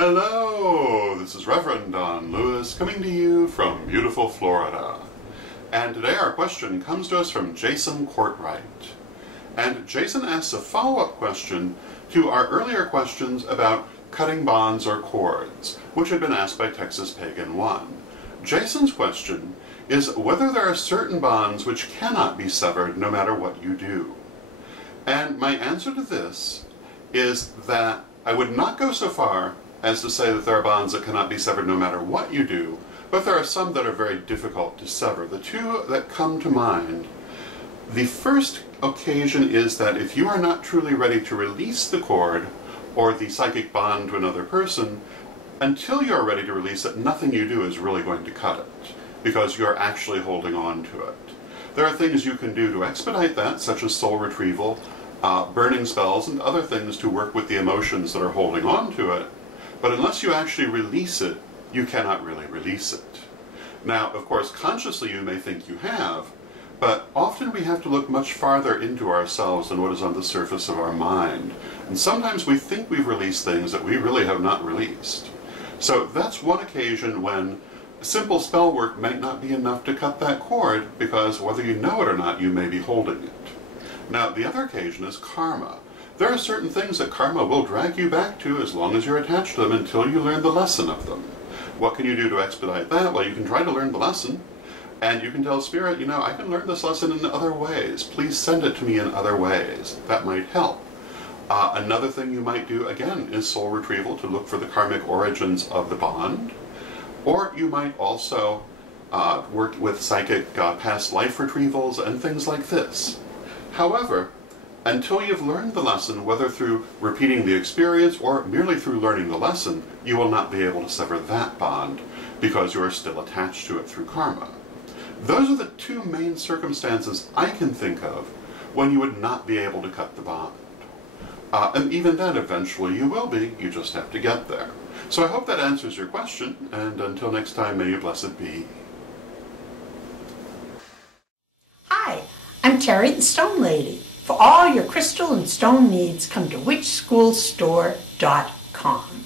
Hello, this is Reverend Don Lewis coming to you from beautiful Florida. And today our question comes to us from Jason Courtwright. And Jason asks a follow-up question to our earlier questions about cutting bonds or cords, which had been asked by Texas Pagan 1. Jason's question is whether there are certain bonds which cannot be severed no matter what you do. And my answer to this is that I would not go so far as to say that there are bonds that cannot be severed no matter what you do, but there are some that are very difficult to sever. The two that come to mind, the first occasion is that if you are not truly ready to release the cord or the psychic bond to another person, until you're ready to release it, nothing you do is really going to cut it, because you're actually holding on to it. There are things you can do to expedite that, such as soul retrieval, burning spells, and other things to work with the emotions that are holding on to it, but unless you actually release it, you cannot really release it. Now, of course, consciously you may think you have, but often we have to look much farther into ourselves than what is on the surface of our mind. And sometimes we think we've released things that we really have not released. So that's one occasion when simple spell work might not be enough to cut that cord, because whether you know it or not, you may be holding it. Now, the other occasion is karma. There are certain things that karma will drag you back to as long as you're attached to them until you learn the lesson of them. What can you do to expedite that? Well, you can try to learn the lesson, and you can tell Spirit, you know, I can learn this lesson in other ways. Please send it to me in other ways. That might help. Another thing you might do, again, is soul retrieval to look for the karmic origins of the bond. Or you might also work with psychic past life retrievals and things like this. However, until you've learned the lesson, whether through repeating the experience or merely through learning the lesson, you will not be able to sever that bond because you are still attached to it through karma. Those are the two main circumstances I can think of when you would not be able to cut the bond. And even then, eventually you will be, you just have to get there. So I hope that answers your question, and until next time, may you blessed be. Hi, I'm Terry the Stone Lady. For all your crystal and stone needs, come to witchschoolstore.com.